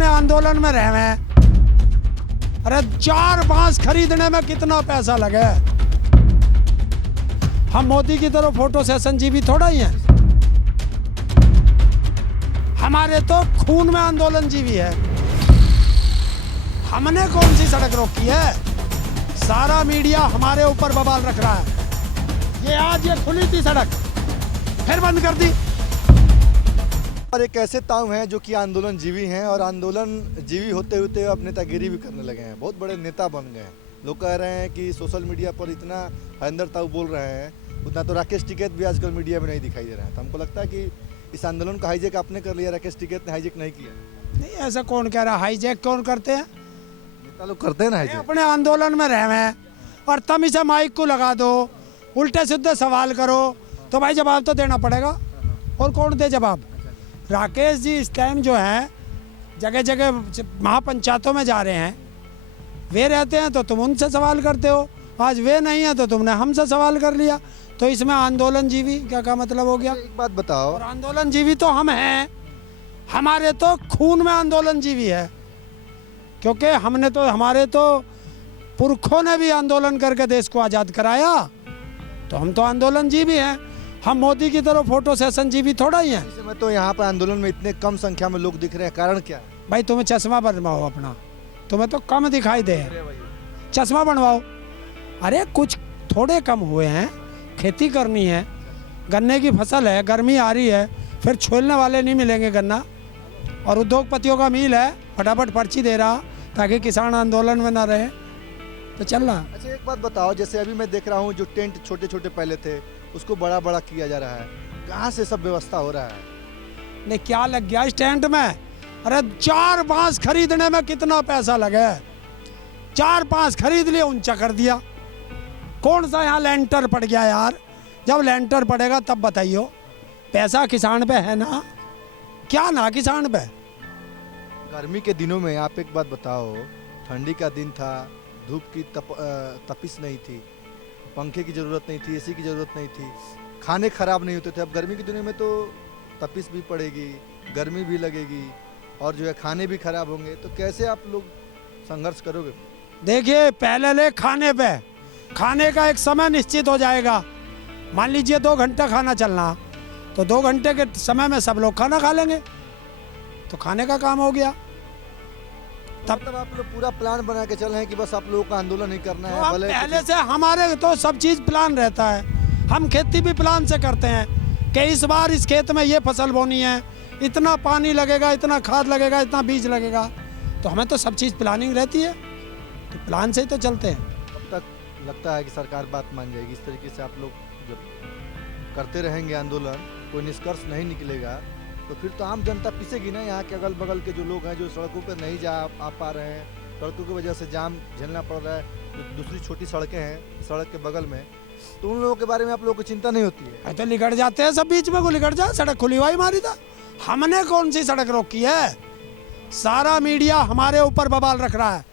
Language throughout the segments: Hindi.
अपने आंदोलन में रहे हैं। अरे 4 बांस खरीदने में कितना पैसा लगे। हम मोदी की तरह फोटो सेशन जीवी थोड़ा ही हैं। हमारे तो खून में आंदोलन जीवी है। हमने कौन सी सड़क रोकी है? सारा मीडिया हमारे ऊपर बवाल रख रहा है। ये आज ये खुली थी सड़क, फिर बंद कर दी। और एक ऐसे ताऊ हैं जो कि आंदोलन जीवी हैं और आंदोलन जीवी होते होते अब नेतागिरी भी करने लगे हैं, बहुत बड़े नेता बन गए हैं। लोग कह रहे हैं कि सोशल मीडिया पर इतना हरिंदर ताऊ बोल रहे हैं, उतना तो राकेश टिकैत भी आजकल मीडिया में नहीं दिखाई दे रहा है। तो हमको लगता है कि इस आंदोलन का हाईजैक आपने कर लिया, राकेश टिकैत ने हाईजैक नहीं किया। नहीं, ऐसा कौन कह रहा? हाईजैक कौन करते हैं? नेता लोग करते हैं ना हाईजैक। अपने आंदोलन में रहे हैं और तम से माइक को लगा दो, उल्टे सीधे सवाल करो तो भाई जवाब तो देना पड़ेगा। और कौन दे जवाब? राकेश जी इस टाइम जो है जगह जगह महापंचायतों में जा रहे हैं। वे रहते हैं तो तुम उनसे सवाल करते हो, आज वे नहीं है तो तुमने हमसे सवाल कर लिया। तो इसमें आंदोलन जीवी क्या मतलब हो गया? एक बात बताओ, और आंदोलन जीवी तो हम हैं। हमारे तो खून में आंदोलन जीवी है, क्योंकि हमारे तो पुरखों ने भी आंदोलन करके देश को आज़ाद कराया। तो हम तो आंदोलन जीवी हैं। हम मोदी की तरह फोटो सेशन जीवी थोड़ा ही हैं। इस समय तो यहाँ पर आंदोलन में इतने कम संख्या में लोग दिख रहे हैं, कारण क्या है? भाई तुम्हें चश्मा बनवाओ अपना, तुम्हें तो कम दिखाई दे, चश्मा बनवाओ। अरे कुछ थोड़े कम हुए हैं, खेती करनी है, गन्ने की फसल है, गर्मी आ रही है, फिर छोलने वाले नहीं मिलेंगे गन्ना। और उद्योगपतियों का मील है, फटाफट पर्ची दे रहा ताकि किसान आंदोलन में ना रहे, तो चल रहा। अच्छा एक बात बताओ, जैसे अभी मैं देख रहा हूँ जो टेंट छोटे छोटे पहले थे उसको बड़ा बड़ा किया जा रहा है, कहाँ से सब व्यवस्था हो रहा है? नहीं, क्या लग गया इस टेंट में? अरे 4 बांस खरीदने में कितना पैसा लगे। 4 बांस खरीद लिए, ऊंचा कर दिया। कौन सा यहाँ लेंटर पड़ गया यार? जब लेंटर पड़ेगा तब बताइयो। पैसा किसान पे है ना, क्या ना किसान पे? गर्मी के दिनों में आप एक बात बताओ, ठंडी का दिन था, धूप की तपिश नहीं थी, पंखे की ज़रूरत नहीं थी, एसी की ज़रूरत नहीं थी, खाने खराब नहीं होते थे। अब गर्मी के दिनों में तो तपिश भी पड़ेगी, गर्मी भी लगेगी और जो है खाने भी खराब होंगे, तो कैसे आप लोग संघर्ष करोगे? देखिए, पहले ले खाने पे, खाने का एक समय निश्चित हो जाएगा। मान लीजिए 2 घंटा खाना चलना, तो 2 घंटे के समय में सब लोग खाना खा लेंगे, तो खाने का काम हो गया। तब आप लोग पूरा प्लान बना के चल रहे हैं कि बस आप लोगों का आंदोलन ही करना है? तो पहले से हमारे तो सब चीज़ प्लान रहता है। हम खेती भी प्लान से करते हैं कि इस बार इस खेत में ये फसल बोनी है, इतना पानी लगेगा, इतना खाद लगेगा, इतना बीज लगेगा। तो हमें तो सब चीज़ प्लानिंग रहती है, तो प्लान से ही तो चलते हैं। अब तक लगता है कि सरकार बात मान जाएगी? इस तरीके से आप लोग जब करते रहेंगे आंदोलन, कोई निष्कर्ष नहीं निकलेगा, तो फिर तो आम जनता पिसेगी ना। यहाँ के अगल बगल के जो लोग हैं जो सड़कों पर नहीं आ पा रहे हैं, सड़कों की वजह से जाम झेलना पड़ रहा है, तो दूसरी छोटी सड़कें हैं सड़क के बगल में, तो उन लोगों के बारे में आप लोगों को चिंता नहीं होती है? तो लिकट जाते हैं सब, बीच में को लिकट जाए, सड़क खुली हुई मारी था। हमने कौन सी सड़क रोकी है? सारा मीडिया हमारे ऊपर बवाल रख रहा है।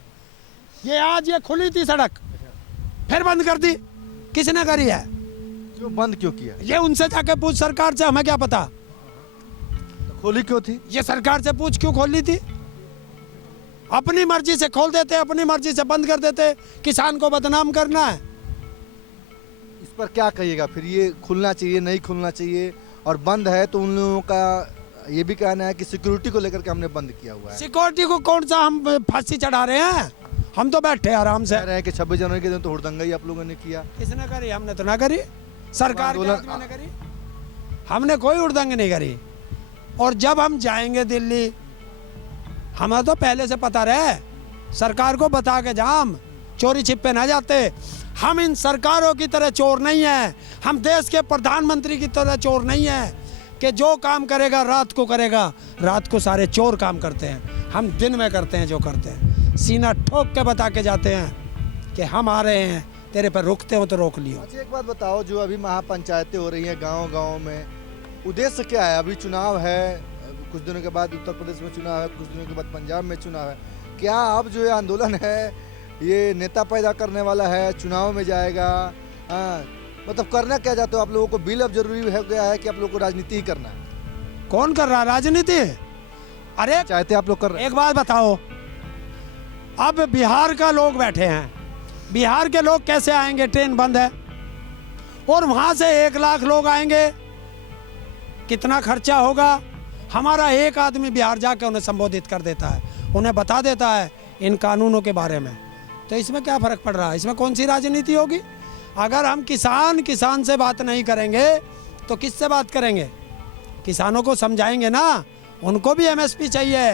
ये आज ये खुली थी सड़क, फिर बंद कर दी। किसने करी है? क्यों बंद क्यों किया? ये उनसे जाके पूछ सरकार से, हमें क्या पता। खोली क्यों थी? ये सरकार से पूछ क्यों खोली थी? अपनी मर्जी से खोल देते, अपनी मर्जी से बंद कर देते। किसान को बदनाम करना है। इस पर क्या कहिएगा फिर? ये खुलना चाहिए, नहीं खुलना चाहिए? और बंद है तो उन लोगों का ये भी कहना है कि सिक्योरिटी को लेकर के हमने बंद किया हुआ है। सिक्योरिटी को कौन सा हम फांसी चढ़ा रहे हैं? हम तो बैठे आराम से। कह रहे हैं कि 26 जनवरी के दिन तो हुड़दंगा आप लोगों ने किया। किसने करी? हमने तो ना करी, सरकार के आदमी ने करी। हमने कोई हुड़दंग नहीं करी। और जब हम जाएंगे दिल्ली, हमें तो पहले से पता रहे, सरकार को बता के जाम, चोरी छिपे ना जाते। हम इन सरकारों की तरह चोर नहीं है, हम देश के प्रधानमंत्री की तरह चोर नहीं है कि जो काम करेगा रात को करेगा। रात को सारे चोर काम करते हैं, हम दिन में करते हैं जो करते हैं। सीना ठोक के बता के जाते हैं कि हम आ रहे हैं, तेरे पर रुकते हो तो रोक लियो। अच्छा एक बात बताओ, जो अभी महापंचायतें हो रही हैं गांव-गांव में, उद्देश्य क्या है? अभी चुनाव है, कुछ दिनों के बाद उत्तर प्रदेश में चुनाव है, कुछ दिनों के बाद पंजाब में चुनाव है। क्या अब जो ये आंदोलन है ये नेता पैदा करने वाला है, चुनाव में जाएगा? मतलब करना क्या चाहते हो आप लोगों को? बिल अब जरूरी हो गया है कि आप लोगों को राजनीति ही करना है? कौन कर रहा है राजनीति? अरे चाहते आप लोग कर रहे हैं। एक बात बताओ, अब बिहार का लोग बैठे हैं, बिहार के लोग कैसे आएंगे? ट्रेन बंद है, और वहां से 1 लाख लोग आएंगे, कितना खर्चा होगा? हमारा एक आदमी बिहार जाकर उन्हें संबोधित कर देता है, उन्हें बता देता है इन कानूनों के बारे में। तो इसमें क्या फर्क पड़ रहा है? इसमें कौन सी राजनीति होगी? अगर हम किसान से बात नहीं करेंगे तो किससे बात करेंगे? किसानों को समझाएंगे ना, उनको भी एमएसपी चाहिए,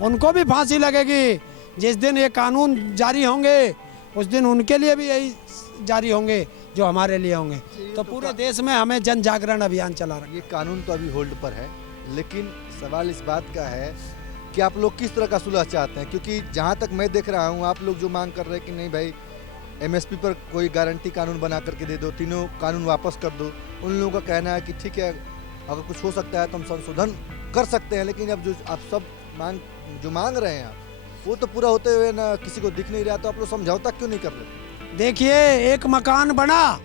उनको भी फांसी लगेगी। जिस दिन ये कानून जारी होंगे उस दिन उनके लिए भी यही जारी होंगे जो हमारे लिए होंगे। तो पूरे देश में हमें जन जागरण अभियान चला रहा है। ये कानून तो अभी होल्ड पर है, लेकिन सवाल इस बात का है कि आप लोग किस तरह का सुलह चाहते हैं? क्योंकि जहाँ तक मैं देख रहा हूँ, आप लोग जो मांग कर रहे हैं कि नहीं भाई एमएसपी पर कोई गारंटी कानून बना करके दे दो, तीनों कानून वापस कर दो। उन लोगों का कहना है कि ठीक है, अगर कुछ हो सकता है तो हम संशोधन कर सकते हैं, लेकिन अब जो आप सब मांग रहे हैं वो तो पूरा होते हुए ना किसी को दिख नहीं रहा, तो आप लोग समझौता क्यों नहीं कर रहे? देखिए, एक मकान बना,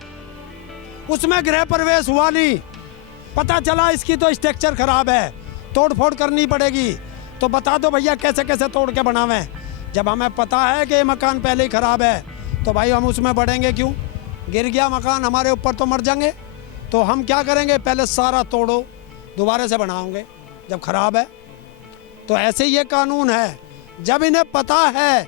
उसमें गृह प्रवेश हुआ नहीं, पता चला इसकी तो स्ट्रक्चर खराब है, तोड़ फोड़ करनी पड़ेगी। तो बता दो भैया कैसे कैसे तोड़ के बनावें। जब हमें पता है कि ये मकान पहले ही खराब है तो भाई हम उसमें बढ़ेंगे क्यों? गिर गया मकान हमारे ऊपर तो मर जाएंगे। तो हम क्या करेंगे? पहले सारा तोड़ो, दोबारा से बनाओगे जब खराब है। तो ऐसे ये कानून है। जब इन्हें पता है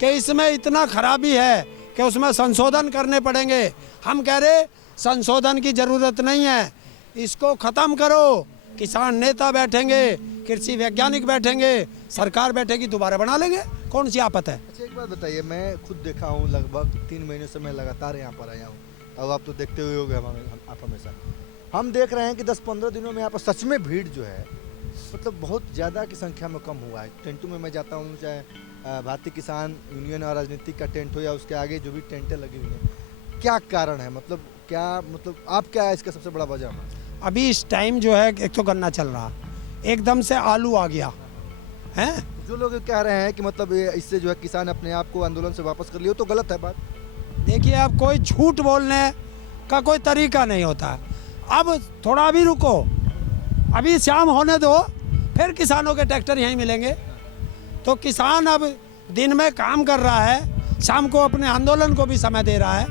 कि इसमें इतना खराबी है कि उसमें संशोधन करने पड़ेंगे, हम कह रहे संशोधन की ज़रूरत नहीं है, इसको ख़त्म करो। किसान नेता बैठेंगे, कृषि वैज्ञानिक बैठेंगे, सरकार बैठेगी, दोबारा बना लेंगे, कौन सी आफत है? अच्छा, एक बात बताइए, मैं खुद देखा हूँ, लगभग 3 महीने से मैं लगातार यहाँ पर आया हूँ। अब आप तो देखते हुए होंगे आप हमेशा। हम देख रहे हैं कि 10-15 दिनों में यहाँ पर सच में भीड़ जो है मतलब बहुत ज़्यादा की संख्या में कम हुआ है। टेंटों में मैं जाता हूँ, चाहे भारतीय किसान यूनियन और राजनीतिक का टेंट हो या उसके आगे जो भी टेंटें लगी हुई हैं, क्या कारण है? मतलब आप क्या है इसका सबसे बड़ा वजह है? अभी इस टाइम जो है, एक तो गन्ना चल रहा, एकदम से आलू आ गया है। जो लोग कह रहे हैं कि मतलब इससे जो है किसान अपने आप को आंदोलन से वापस कर लियो, तो गलत है बात। देखिए, अब कोई झूठ बोलने का कोई तरीका नहीं होता। अब थोड़ा भी रुको, अभी शाम होने दो, फिर किसानों के ट्रैक्टर यहीं मिलेंगे। तो किसान अब दिन में काम कर रहा है, शाम को अपने आंदोलन को भी समय दे रहा है,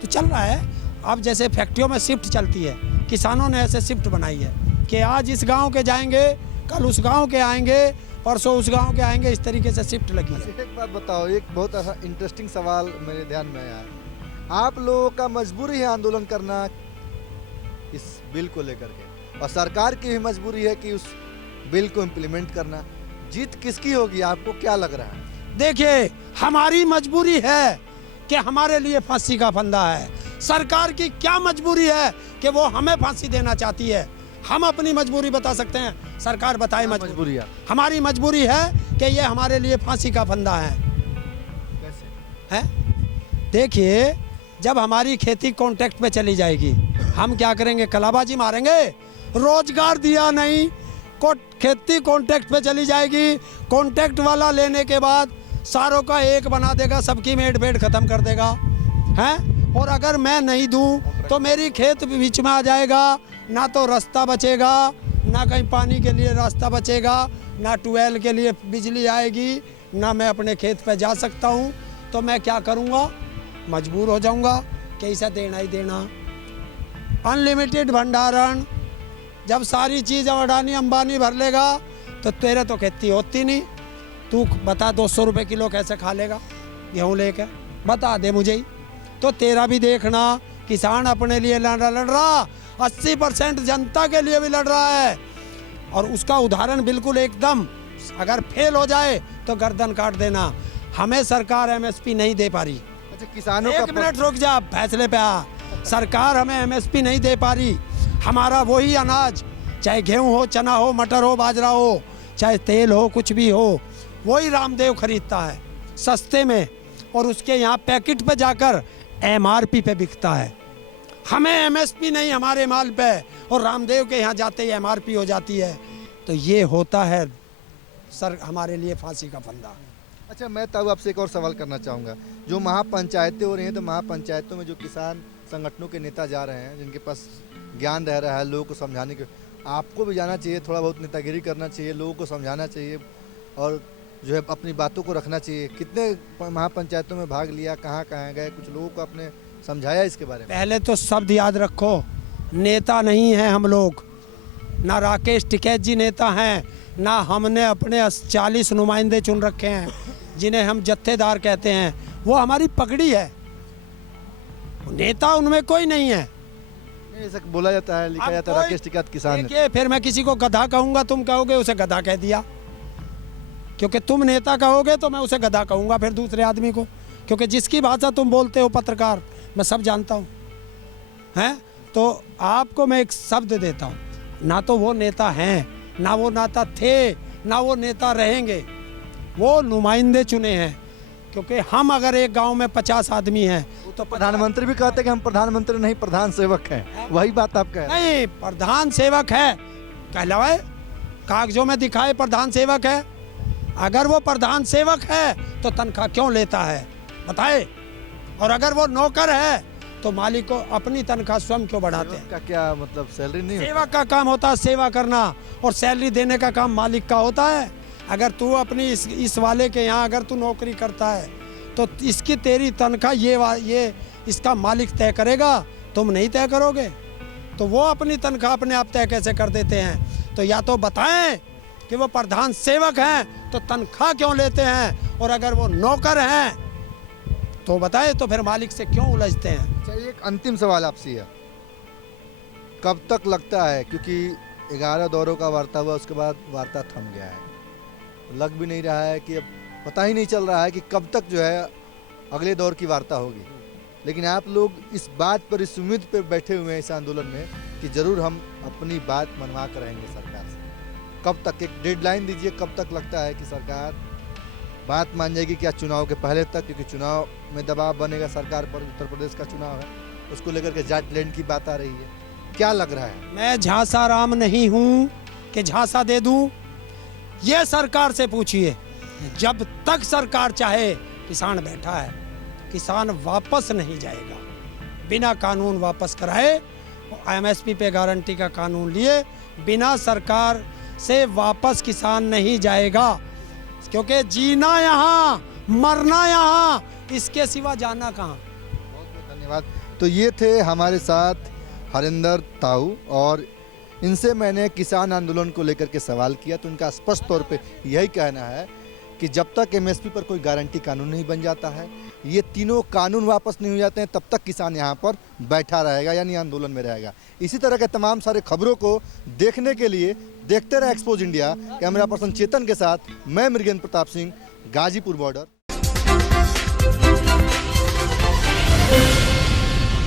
तो चल रहा है। अब जैसे फैक्ट्रियों में शिफ्ट चलती है, किसानों ने ऐसे शिफ्ट बनाई है कि आज इस गांव के जाएंगे, कल उस गांव के आएंगे, परसों उस गांव के आएंगे, इस तरीके से शिफ्ट लगी है। एक बात बताओ, एक बहुत ऐसा इंटरेस्टिंग सवाल मेरे ध्यान में आया है। आप लोगों का मजबूरी है आंदोलन करना इस बिल को लेकर के, और सरकार की भी मजबूरी है कि उस बिल को इम्प्लीमेंट करना। जीत किसकी होगी, आपको क्या लग रहा है? देखिए, हमारी मजबूरी है कि हमारे लिए फांसी का फंदा है। सरकार की क्या मजबूरी है कि वो हमें फांसी देना चाहती है? हम अपनी मजबूरी बता सकते हैं, सरकार बताए मजबूरी है। हमारी मजबूरी है कि ये हमारे लिए फांसी का फंदा है। कैसे है? देखिए, जब हमारी खेती कॉन्ट्रैक्ट पे चली जाएगी, हम क्या करेंगे? कलाबाजी मारेंगे? रोजगार दिया नहीं, खेती कॉन्ट्रैक्ट पे चली जाएगी, कॉन्ट्रैक्ट वाला लेने के बाद सारों का एक बना देगा, सबकी मेड भेड़ खत्म कर देगा हैं। और अगर मैं नहीं दूं तो मेरी खेत भी बीच में आ जाएगा, ना तो रास्ता बचेगा, ना कहीं पानी के लिए रास्ता बचेगा, ना ट्यूबवेल के लिए बिजली आएगी, ना मैं अपने खेत पे जा सकता हूं। तो मैं क्या करूंगा? मजबूर हो जाऊंगा कि इसे देना ही देना। अनलिमिटेड भंडारण, जब सारी चीज़ अडानी अंबानी भर लेगा तो तेरे तो खेती होती नहीं। तू बता 200 रुपये किलो कैसे खा लेगा गेहूँ लेके? बता दे मुझे ही। तो तेरा भी देखना, किसान अपने लिए लड़ रहा, 80% जनता के लिए भी लड़ रहा है। और उसका उदाहरण बिल्कुल एकदम, अगर फेल हो जाए तो गर्दन काट देना। हमें सरकार एमएसपी नहीं दे पा रही। अच्छा, किसानों एक मिनट रुक जा, फैसले पे आ। सरकार हमें एमएसपी नहीं दे पा रही। हमारा वही अनाज, चाहे गेहूँ हो, चना हो, मटर हो, बाजरा हो, चाहे तेल हो, कुछ भी हो, वही रामदेव खरीदता है सस्ते में, और उसके यहाँ पैकेट पे जाकर एमआरपी पे बिकता है। हमें एमएसपी नहीं हमारे माल पे, और रामदेव के यहाँ जाते ही एमआरपी हो जाती है। तो ये होता है सर हमारे लिए फांसी का फंदा। अच्छा, मैं तब आपसे एक और सवाल करना चाहूँगा। जो महापंचायतें हो रही हैं, तो महापंचायतों में जो किसान संगठनों के नेता जा रहे हैं, जिनके पास ज्ञान रह रहा है लोगों को समझाने के, आपको भी जाना चाहिए, थोड़ा बहुत नेतागिरी करना चाहिए, लोगों को समझाना चाहिए और जो है अपनी बातों को रखना चाहिए। कितने महापंचायतों में भाग लिया, कहाँ कहाँ गए, कुछ लोगों को आपने समझाया इसके बारे में? पहले तो शब्द याद रखो, नेता नहीं हैं हम लोग, ना राकेश टिकैत जी नेता हैं, ना हमने अपने 40 नुमाइंदे चुन रखे हैं जिन्हें हम जत्थेदार कहते हैं, वो हमारी पगड़ी है, नेता उनमें कोई नहीं है। ऐसा बोला जाता है, लिखा अब जाता है कोई- राकेश टिकैत किसान है। देखिए, फिर मैं किसी को गधा कहूँगा, तुम कहोगे उसे गधा कह दिया, क्योंकि तुम नेता कहोगे तो मैं उसे गधा कहूँगा फिर दूसरे आदमी को, क्योंकि जिसकी भाषा तुम बोलते हो पत्रकार, मैं सब जानता हूँ, हैं? तो आपको मैं एक शब्द देता हूँ, ना तो वो नेता हैं, ना वो नेता थे, ना वो नेता रहेंगे, वो नुमाइंदे चुने हैं। क्योंकि हम अगर एक गांव में 50 आदमी हैं तो प्रधानमंत्री भी कहते हैं कि हम प्रधानमंत्री नहीं प्रधान सेवक हैं, वही बात आप कह रहे हैं। नहीं, प्रधान सेवक है, कहलाए कागजों में दिखाए प्रधान सेवक है। अगर वो प्रधान सेवक है तो तनख्वाह क्यों लेता है बताए, और अगर वो नौकर है तो मालिक को अपनी तनख्वाह स्वयं क्यों बढ़ाते हैं? सेवक का क्या मतलब, सैलरी नहीं होती? सेवक का काम होता है सेवा करना, और सैलरी देने का काम मालिक का होता है। अगर तू अपनी इस वाले के यहाँ अगर तू नौकरी करता है तो इसकी तेरी तनख्वाह ये इसका मालिक तय करेगा, तुम नहीं तय करोगे। तो वो अपनी तनख्वाह अपने आप तय कैसे कर देते हैं? तो या तो बताएं कि वो प्रधान सेवक हैं तो तनख्वाह क्यों लेते हैं, और अगर वो नौकर हैं तो बताएं तो फिर मालिक से क्यों उलझते हैं। चलिए, एक अंतिम सवाल आपसे है, कब तक लगता है, क्योंकि 11 दौरों का वार्ता हुआ, उसके बाद वार्ता थम गया है, लग भी नहीं रहा है कि अब पता ही नहीं चल रहा है कि कब तक जो है अगले दौर की वार्ता होगी। लेकिन आप लोग इस बात पर, इस उम्मीद पर बैठे हुए हैं इस आंदोलन में कि जरूर हम अपनी बात मनवा कर रहेंगे सरकार से। कब तक, एक डेडलाइन दीजिए, कब तक लगता है कि सरकार बात मान जाएगी? क्या चुनाव के पहले तक? क्योंकि चुनाव में दबाव बनेगा सरकार पर, उत्तर प्रदेश का चुनाव है, उसको लेकर के जाट लैंड की बात आ रही है, क्या लग रहा है? मैं झांसा राम नहीं हूँ कि झांसा दे दूँ, ये सरकार से पूछिए। जब तक सरकार चाहे किसान बैठा है, किसान वापस नहीं जाएगा बिना कानून वापस कराए। एमएसपी पे गारंटी का कानून लिए बिना सरकार से वापस किसान नहीं जाएगा, क्योंकि जीना यहाँ, मरना यहाँ, इसके सिवा जाना कहाँ। बहुत बहुत धन्यवाद। तो ये थे हमारे साथ हरिंदर ताऊ, और इनसे मैंने किसान आंदोलन को लेकर के सवाल किया, तो उनका स्पष्ट तौर पे यही कहना है कि जब तक एमएसपी पर कोई गारंटी कानून नहीं बन जाता है, ये तीनों कानून वापस नहीं हो जाते हैं, तब तक किसान यहाँ पर बैठा रहेगा, यानी आंदोलन में रहेगा। इसी तरह के तमाम सारे खबरों को देखने के लिए देखते रहे एक्सपोज इंडिया। कैमरा पर्सन चेतन के साथ मैं मृगेंद्र प्रताप सिंह, गाजीपुर बॉर्डर।